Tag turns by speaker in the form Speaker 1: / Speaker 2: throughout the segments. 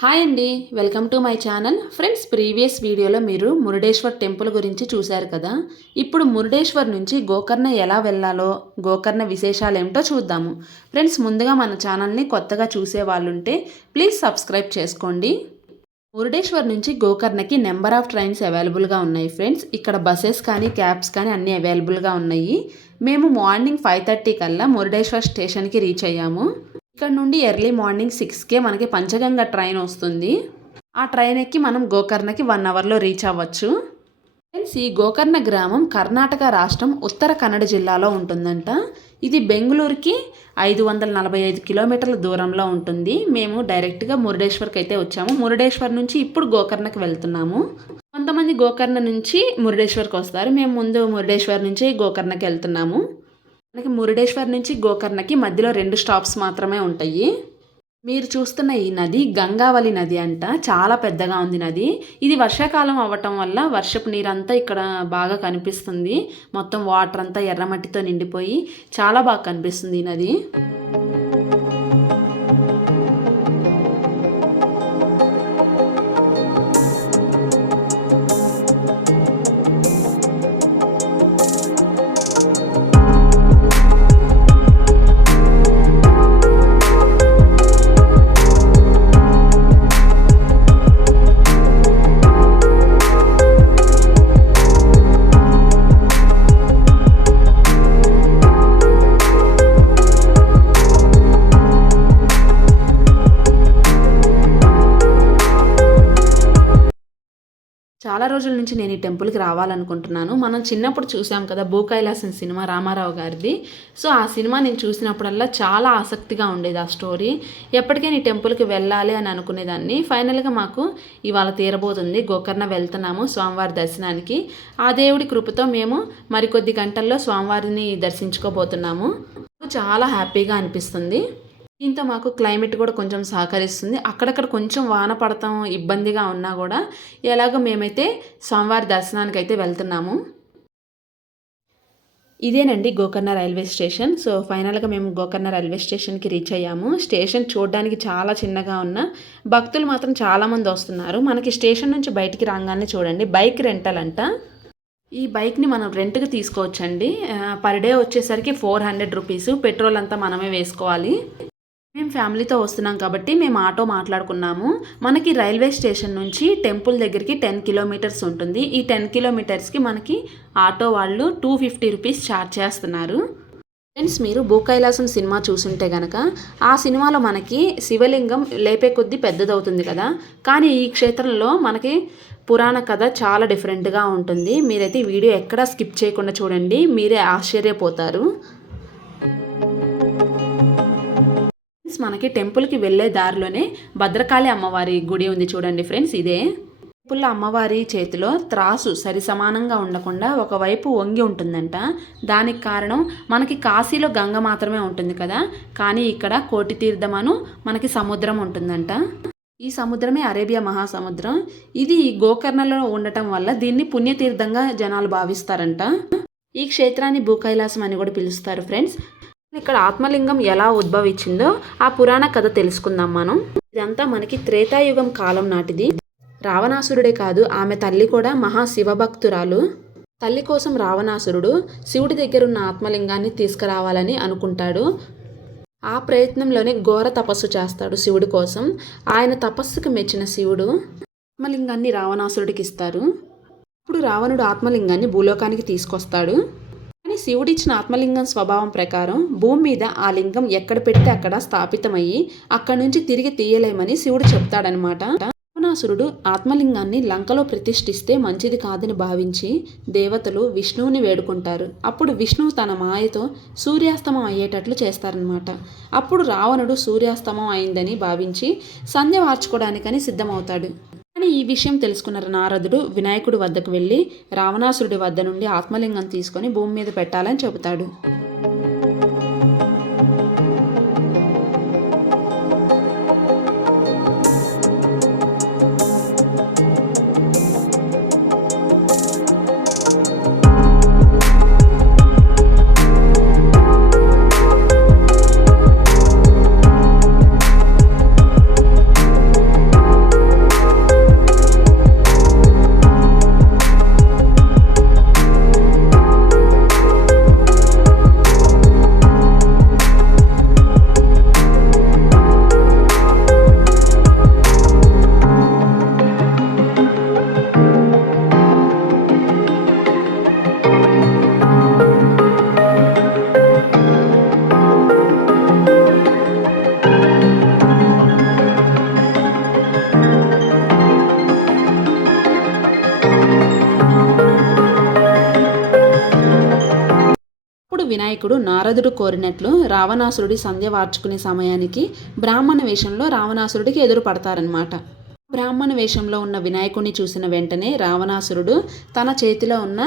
Speaker 1: Hi అండి. Welcome to my channel. Friends previous వీడియోలో మీరు మురుడేశ్వర్ టెంపుల్ గురించి చూశారు కదా? ఇప్పుడు మురుడేశ్వర్ నుంచి గోకర్ణ ఎలా వెళ్ళాలో గోకర్ణ విశేషాలు ఏమిటో చూద్దాము. ఫ్రెండ్స్ ముందుగా మన ఛానల్ని కొత్తగా చూసే వాళ్ళుంటే ప్లీజ్ సబ్స్క్రైబ్ చేసుకోండి. మురుడేశ్వర్ నుంచి గోకర్ణకి నెంబర్ ఆఫ్ ట్రైన్స్ అవైలబుల్గా ఉన్నాయి ఫ్రెండ్స్. ఇక్కడ బస్సెస్ కానీ క్యాబ్స్ కానీ అన్నీ అవైలబుల్గా ఉన్నాయి. మేము మార్నింగ్ ఫైవ్ థర్టీ కల్లా మురుడేశ్వర్ స్టేషన్కి రీచ్ అయ్యాము. ఇక్కడ నుండి ఎర్లీ మార్నింగ్ సిక్స్కే మనకి పంచగంగ ట్రైన్ వస్తుంది. ఆ ట్రైన్ ఎక్కి మనం గోకర్ణకి వన్ అవర్లో రీచ్ అవ్వచ్చు. ఫ్రెండ్స్ ఈ గోకర్ణ గ్రామం కర్ణాటక రాష్ట్రం ఉత్తర కన్నడ జిల్లాలో ఉంటుందంట. ఇది బెంగళూరుకి ఐదు వందల నలభై ఐదు కిలోమీటర్ల దూరంలో ఉంటుంది. మేము డైరెక్ట్గా మురుడేశ్వర్కి అయితే వచ్చాము. మురుడేశ్వర్ నుంచి ఇప్పుడు గోకర్ణకి వెళ్తున్నాము. కొంతమంది గోకర్ణ నుంచి మురుడేశ్వర్కి వస్తారు. మేము ముందు మురుడేశ్వర్ నుంచి గోకర్ణకి వెళ్తున్నాము. మనకి మురుడేశ్వర్ నుంచి గోకర్ణకి మధ్యలో రెండు స్టాప్స్ మాత్రమే ఉంటాయి. మీరు చూస్తున్న ఈ నది గంగావళి నది అంట. చాలా పెద్దగా ఉంది నది. ఇది వర్షాకాలం అవ్వటం వల్ల వర్షపు నీరంతా ఇక్కడ బాగా కనిపిస్తుంది. మొత్తం వాటర్ అంతా ఎర్రమట్టితో నిండిపోయి చాలా బాగా కనిపిస్తుంది ఈ నది. చాలా రోజుల నుంచి నేను ఈ టెంపుల్కి రావాలనుకుంటున్నాను. మనం చిన్నప్పుడు చూసాం కదా భూ కైలాసం సినిమా రామారావు గారిది. సో ఆ సినిమా నేను చూసినప్పుడల్లా చాలా ఆసక్తిగా ఉండేది ఆ స్టోరీ. ఎప్పటికైనా ఈ టెంపుల్కి వెళ్ళాలి అని అనుకునేదాన్ని. ఫైనల్గా మాకు ఇవాళ తీరబోతుంది. గోకర్ణ వెళ్తున్నాము స్వామివారి దర్శనానికి. ఆ దేవుడి కృపతో మేము మరికొద్ది గంటల్లో స్వామివారిని దర్శించుకోబోతున్నాము. చాలా హ్యాపీగా అనిపిస్తుంది. దీంతో మాకు క్లైమేట్ కూడా కొంచెం సహకరిస్తుంది. అక్కడక్కడ కొంచెం వాన పడతాం ఇబ్బందిగా ఉన్నా కూడా ఎలాగో మేమైతే స్వామివారి దర్శనానికి అయితే వెళ్తున్నాము. ఇదేనండి గోకర్ణ రైల్వే స్టేషన్. సో ఫైనల్గా మేము గోకర్ణ రైల్వే స్టేషన్కి రీచ్ అయ్యాము. స్టేషన్ చూడడానికి చాలా చిన్నగా ఉన్న భక్తులు మాత్రం చాలామంది వస్తున్నారు. మనకి స్టేషన్ నుంచి బయటికి రాగానే చూడండి బైక్ రెంటల్ అంట. ఈ బైక్ని మనం రెంట్కి తీసుకోవచ్చండి. పర్ డే వచ్చేసరికి ఫోర్ హండ్రెడ్ రూపీస్. పెట్రోల్ అంతా మనమే వేసుకోవాలి. మేము ఫ్యామిలీతో వస్తున్నాం కాబట్టి మేము ఆటో మాట్లాడుకున్నాము. మనకి రైల్వే స్టేషన్ నుంచి టెంపుల్ దగ్గరికి టెన్ కిలోమీటర్స్ ఉంటుంది. ఈ టెన్ కిలోమీటర్స్కి మనకి ఆటో వాళ్ళు టూ ఫిఫ్టీ రూపీస్ ఛార్జ్ చేస్తున్నారు. ఫ్రెండ్స్ మీరు భూకైలాసం సినిమా చూసుంటే గనక ఆ సినిమాలో మనకి శివలింగం లేపే కొద్దీ పెద్దదవుతుంది కదా. కానీ ఈ క్షేత్రంలో మనకి పురాణ కథ చాలా డిఫరెంట్గా ఉంటుంది. మీరైతే వీడియో ఎక్కడా స్కిప్ చేయకుండా చూడండి. మీరే ఆశ్చర్యపోతారు. ఫ్రెండ్స్ మనకి టెంపుల్కి వెళ్ళే దారిలోనే భద్రకాళి అమ్మవారి గుడి ఉంది చూడండి ఫ్రెండ్స్ ఇదే. టెంపుల్లో అమ్మవారి చేతిలో త్రాసు సరి సమానంగా ఉండకుండా ఒకవైపు వంగి ఉంటుందంట. దానికి కారణం మనకి కాశీలో గంగ మాత్రమే ఉంటుంది కదా. కానీ ఇక్కడ కోటి తీర్థమను మనకి సముద్రం ఉంటుందంట. ఈ సముద్రమే అరేబియా మహాసముద్రం. ఇది గోకర్ణలో ఉండటం వల్ల దీన్ని పుణ్యతీర్థంగా జనాలు భావిస్తారంట. ఈ క్షేత్రాన్ని భూకైలాసం అని కూడా పిలుస్తారు ఫ్రెండ్స్. ఇక్కడ ఆత్మలింగం ఎలా ఉద్భవించిందో ఆ పురాణ కథ తెలుసుకుందాం మనం. ఇదంతా మనకి త్రేతాయుగం కాలం నాటిది. రావణాసురుడే కాదు ఆమె తల్లి కూడా మహా శివభక్తురాలు. తల్లి కోసం రావణాసురుడు శివుడి దగ్గరున్న ఆత్మలింగాన్ని తీసుకురావాలని అనుకుంటాడు. ఆ ప్రయత్నంలోనే ఘోర తపస్సు చేస్తాడు శివుడి కోసం. ఆయన తపస్సుకు మెచ్చిన శివుడు ఆత్మలింగాన్ని రావణాసురుడికి ఇస్తారు. ఇప్పుడు రావణుడు ఆత్మలింగాన్ని భూలోకానికి తీసుకొస్తాడు. కానీ శివుడిచ్చిన ఆత్మలింగం స్వభావం ప్రకారం భూమి మీద ఆ లింగం ఎక్కడ పెడితే అక్కడ స్థాపితమయ్యి అక్కడి నుంచి తిరిగి తీయలేమని శివుడు చెప్తాడనమాట రావణాసురుడు ఆత్మలింగాన్ని లంకలో ప్రతిష్ఠిస్తే మంచిది కాదని భావించి దేవతలు విష్ణువుని వేడుకుంటారు. అప్పుడు విష్ణువు తన మాయతో సూర్యాస్తమం అయ్యేటట్లు చేస్తారనమాట అప్పుడు రావణుడు సూర్యాస్తమం అయిందని భావించి సంధ్య వార్చుకోవడానికని సిద్ధమవుతాడు. ఈ విషయం తెలుసుకున్న నారదుడు వినాయకుడి వద్దకు వెళ్ళి రావణాసురుడి వద్ద నుండి ఆత్మలింగం తీసుకొని భూమి మీద పెట్టాలని చెబుతాడు. వినాయకుడు నారదుడు కోరినట్లు రావణాసురుడి సంధ్య వార్చుకునే సమయానికి బ్రాహ్మణ వేషంలో రావణాసురుడికి ఎదురు పడతారనమాట బ్రాహ్మణ వేషంలో ఉన్న వినాయకుడిని చూసిన వెంటనే రావణాసురుడు తన చేతిలో ఉన్న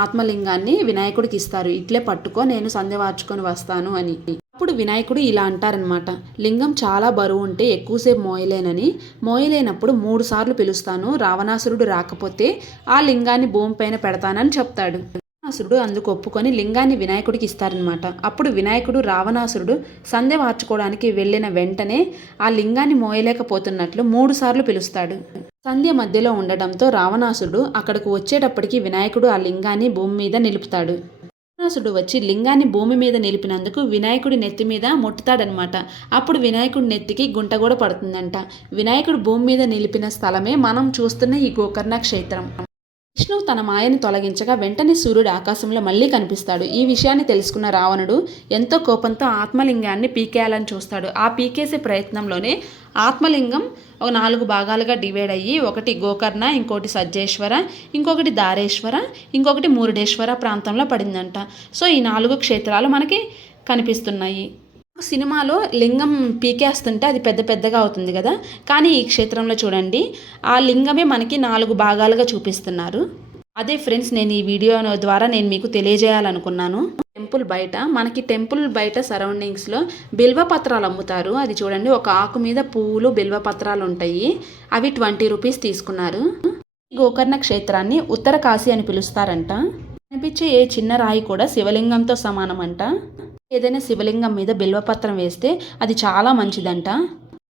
Speaker 1: ఆత్మలింగాన్ని వినాయకుడికి ఇస్తారు. ఇట్లే పట్టుకో నేను సంధ్య వార్చుకొని వస్తాను అని. అప్పుడు వినాయకుడు ఇలా అంటారనమాట లింగం చాలా బరువు ఉంటే ఎక్కువసేపు మోయలేనని. మోయలేనప్పుడు మూడు సార్లు పిలుస్తాను. రావణాసురుడు రాకపోతే ఆ లింగాన్ని భూమిపైన పెడతానని చెప్తాడు. రావణాసురుడు అందుకు ఒప్పుకొని లింగాన్ని వినాయకుడికి ఇస్తారనమాట అప్పుడు వినాయకుడు రావణాసురుడు సంధ్య మార్చుకోవడానికి వెళ్ళిన వెంటనే ఆ లింగాన్ని మోయలేకపోతున్నట్లు మూడు సార్లు పిలుస్తాడు. సంధ్య మధ్యలో ఉండడంతో రావణాసురుడు అక్కడికి వచ్చేటప్పటికి వినాయకుడు ఆ లింగాన్ని భూమి మీద నిలుపుతాడు. రావణాసుడు వచ్చి లింగాన్ని భూమి మీద నిలిపినందుకు వినాయకుడి నెత్తి మీద ముట్టుతాడనమాట అప్పుడు వినాయకుడి నెత్తికి గుంట కూడా పడుతుందంట. వినాయకుడు భూమి మీద నిలిపిన స్థలమే మనం చూస్తున్న ఈ గోకర్ణ క్షేత్రం. విష్ణువు తన మాయను తొలగించగా వెంటనే సూర్యుడు ఆకాశంలో మళ్ళీ కనిపిస్తాడు. ఈ విషయాన్ని తెలుసుకున్న రావణుడు ఎంతో కోపంతో ఆత్మలింగాన్ని పీకేయాలని చూస్తాడు. ఆ పీకేసే ప్రయత్నంలోనే ఆత్మలింగం ఒక నాలుగు భాగాలుగా డివైడ్ అయ్యి ఒకటి గోకర్ణ ఇంకోటి సజ్జేశ్వర ఇంకొకటి దారేశ్వర ఇంకొకటి మురుడేశ్వర ప్రాంతంలో పడిందంట. సో ఈ నాలుగు క్షేత్రాలు మనకి కనిపిస్తున్నాయి. సినిమాలో లింగం పీకేస్తుంటే అది పెద్ద పెద్దగా అవుతుంది కదా. కానీ ఈ క్షేత్రంలో చూడండి ఆ లింగమే మనకి నాలుగు భాగాలుగా చూపిస్తున్నారు. అదే ఫ్రెండ్స్ నేను ఈ వీడియో ద్వారా నేను మీకు తెలియజేయాలనుకున్నాను. టెంపుల్ బయట మనకి టెంపుల్ బయట సరౌండింగ్స్లో బిల్వ పత్రాలు అమ్ముతారు. అది చూడండి ఒక ఆకు మీద పువ్వులు బిల్వ పత్రాలు ఉంటాయి. అవి ట్వంటీ రూపీస్ తీసుకున్నారు. ఈ గోకర్ణ క్షేత్రాన్ని ఉత్తర కాశీ అని పిలుస్తారంట. కనిపించే ఏ చిన్న రాయి కూడా శివలింగంతో సమానమంట. ఏదైనా శివలింగం మీద బిల్వపత్రం వేస్తే అది చాలా మంచిదంట.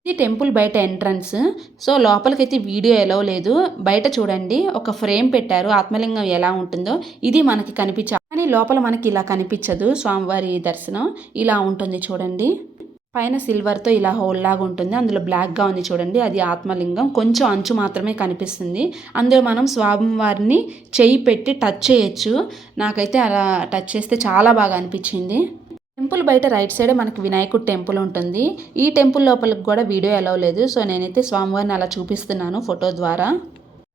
Speaker 1: ఇది టెంపుల్ బయట ఎంట్రన్స్. సో లోపలికైతే వీడియో ఎలా లేదు. బయట చూడండి. ఒక ఫ్రేమ్ పెట్టారు. ఆత్మలింగం ఎలా ఉంటుందో. ఇది మనకి కనిపించ కానీ లోపల మనకి ఇలా కనిపించదు. స్వామివారి దర్శనం ఇలా ఉంటుంది చూడండి. పైన సిల్వర్తో ఇలా హోల్ లాగా ఉంటుంది. అందులో బ్లాక్గా ఉంది చూడండి. అది ఆత్మలింగం. కొంచెం అంచు మాత్రమే కనిపిస్తుంది. అందులో మనం స్వామివారిని చేయి పెట్టి టచ్ చేయొచ్చు. నాకైతే అలా టచ్ చేస్తే చాలా బాగా అనిపించింది. టెంపుల్ బయట రైట్ సైడ్ మనకి వినాయకుడు టెంపుల్ ఉంటుంది. ఈ టెంపుల్ లోపలికి కూడా వీడియో అలవ్ లేదు. సో నేనైతే స్వామివారిని అలా చూపిస్తున్నాను ఫోటో ద్వారా.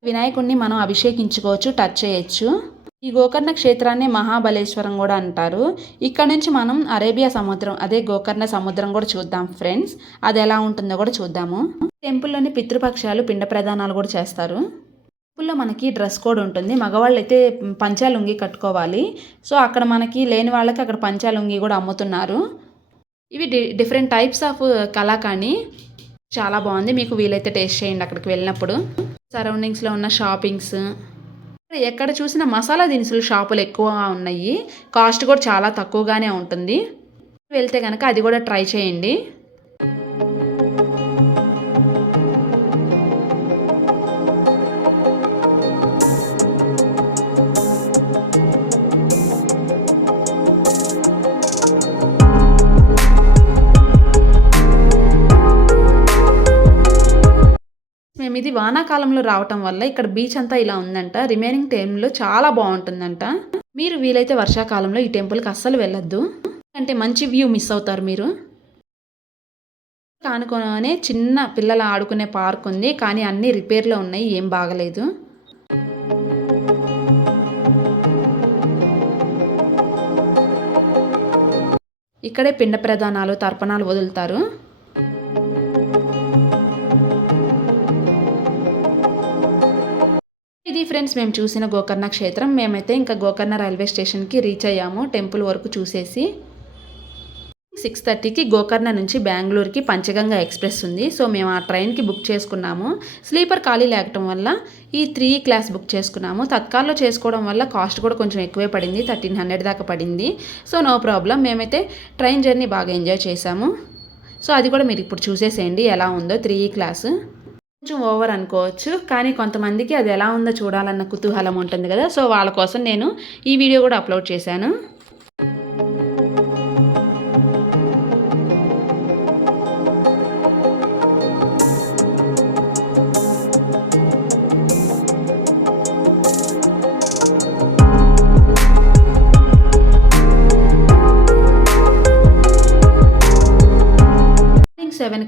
Speaker 1: వినాయకుడిని మనం అభిషేకించుకోవచ్చు టచ్ చేయొచ్చు. ఈ గోకర్ణ క్షేత్రాన్ని మహాబలేశ్వరం కూడా అంటారు. ఇక్కడ నుంచి మనం అరేబియా సముద్రం అదే గోకర్ణ సముద్రం కూడా చూద్దాం ఫ్రెండ్స్ అది ఎలా ఉంటుందో కూడా చూద్దాము. టెంపుల్లోని పితృపక్షాలు పిండ ప్రదానాలు కూడా చేస్తారు. టెంపుల్లో మనకి డ్రెస్ కోడ్ ఉంటుంది. మగవాళ్ళు అయితే పంచాలుంగి కట్టుకోవాలి. సో అక్కడ మనకి లేని వాళ్ళకి అక్కడ పంచాలుంగి కూడా అమ్ముతున్నారు. ఇవి డి డిఫరెంట్ టైప్స్ ఆఫ్ కళాకాణి. చాలా బాగుంది. మీకు వీలైతే టేస్ట్ చేయండి అక్కడికి వెళ్ళినప్పుడు. సరౌండింగ్స్లో ఉన్న షాపింగ్స్. ఎక్కడ చూసినా మసాలా దినుసులు షాపులు ఎక్కువ ఉన్నాయి. కాస్ట్ కూడా చాలా తక్కువగానే ఉంటుంది. వెళ్తే కనుక అది కూడా ట్రై చేయండి. వానాకాలంలో రావటం వల్ల ఇక్కడ బీచ్ అంతా ఇలా ఉందంట. రిమైనింగ్ టైంలో చాలా బాగుంటుందంట. మీరు వీలైతే వర్షాకాలంలో ఈ టెంపుల్కి అస్సలు వెళ్ళొద్దు. అంటే మంచి వ్యూ మిస్ అవుతారు మీరు. కానుకొనే చిన్న పిల్లలు ఆడుకునే పార్క్ ఉంది. కానీ అన్నీ రిపేర్లో ఉన్నాయి. ఏం బాగలేదు. ఇక్కడే పిండ ప్రధానాలు తర్పణాలు వదులుతారు. ఫ్రెండ్స్ మేము చూసిన గోకర్ణ క్షేత్రం మేమైతే ఇంకా గోకర్ణ రైల్వే స్టేషన్కి రీచ్ అయ్యాము టెంపుల్ వరకు చూసేసి. సిక్స్ థర్టీకి గోకర్ణ నుంచి బెంగళూరుకి పంచగంగా ఎక్స్ప్రెస్ ఉంది. సో మేము ఆ ట్రైన్కి బుక్ చేసుకున్నాము. స్లీపర్ ఖాళీ లేకటం వల్ల ఈ త్రీ క్లాస్ బుక్ చేసుకున్నాము. తత్కాల్లో చేసుకోవడం వల్ల కాస్ట్ కూడా కొంచెం ఎక్కువే పడింది. థర్టీన్ హండ్రెడ్ దాకా పడింది. సో నో ప్రాబ్లం మేమైతే ట్రైన్ జర్నీ బాగా ఎంజాయ్ చేసాము సో అది కూడా మీరు ఇప్పుడు చూసేసేయండి. ఎలా ఉందో త్రీ క్లాస్ కొంచెం ఓవర్ అనుకోవచ్చు కానీ కొంతమందికి అది ఎలా ఉందో చూడాలన్న కుతూహలం ఉంటుంది కదా. సో వాళ్ళ కోసం నేను ఈ వీడియో కూడా అప్లోడ్ చేశాను.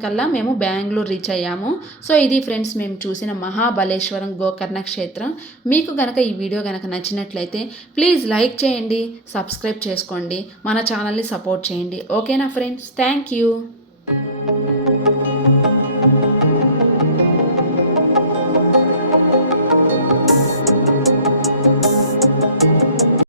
Speaker 1: కల్లా మేము బెంగళూరు రీచ్ అయ్యాము. సో ఇది ఫ్రెండ్స్ మేము చూసిన మహాబలేశ్వరం గోకర్ణ క్షేత్రం. మీకు గనక ఈ వీడియో గనక నచ్చినట్లయితే ప్లీజ్ లైక్ చేయండి సబ్స్క్రైబ్ చేసుకోండి మన ఛానల్ని సపోర్ట్ చేయండి. ఓకేనా ఫ్రెండ్స్ థ్యాంక్ యూ